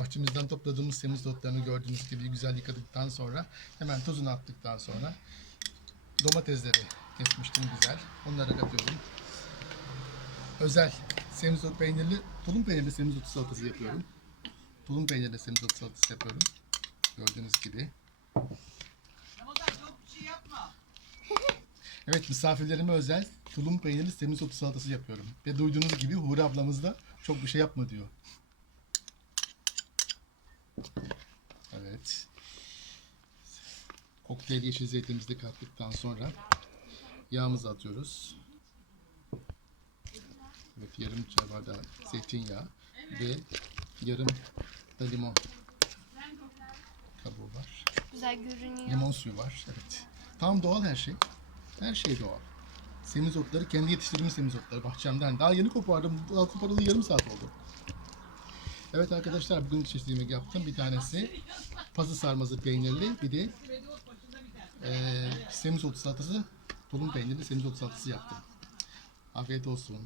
bahçemizden topladığımız semizotlarını gördüğünüz gibi güzel yıkadıktan sonra hemen tozunu attıktan sonra domatesleri kesmiştim güzel. Onları katıyorum. Özel semizot peynirli, tulum peynirli semizot salatası yapıyorum. Tulum peynirli semizot salatası yapıyorum. Gördüğünüz gibi. Evet misafirlerime özel tulum peynirli semizotu salatası yapıyorum. Ve duyduğunuz gibi Huri ablamız da çok bir şey yapma diyor. Evet. Kokteyl yeşil zeytinimizi kattıktan sonra yağımızı atıyoruz. Evet yarım çay bardağı zeytinyağı ve yarım da limon kabuğu var. Güzel görünüyor. Limon suyu var. Evet. Tam doğal her şey. Her şey doğal. Semizotları kendi yetiştirdiğim semizotları bahçemden. Daha yeni kopardım. Daha koparalı yarım saat oldu. Evet arkadaşlar bugün çeşitli yemek yaptım. Bir tanesi pazı sarması peynirli. Bir de eee semizotu salatası, tulum peynirli semizotu salatası yaptım. Afiyet olsun.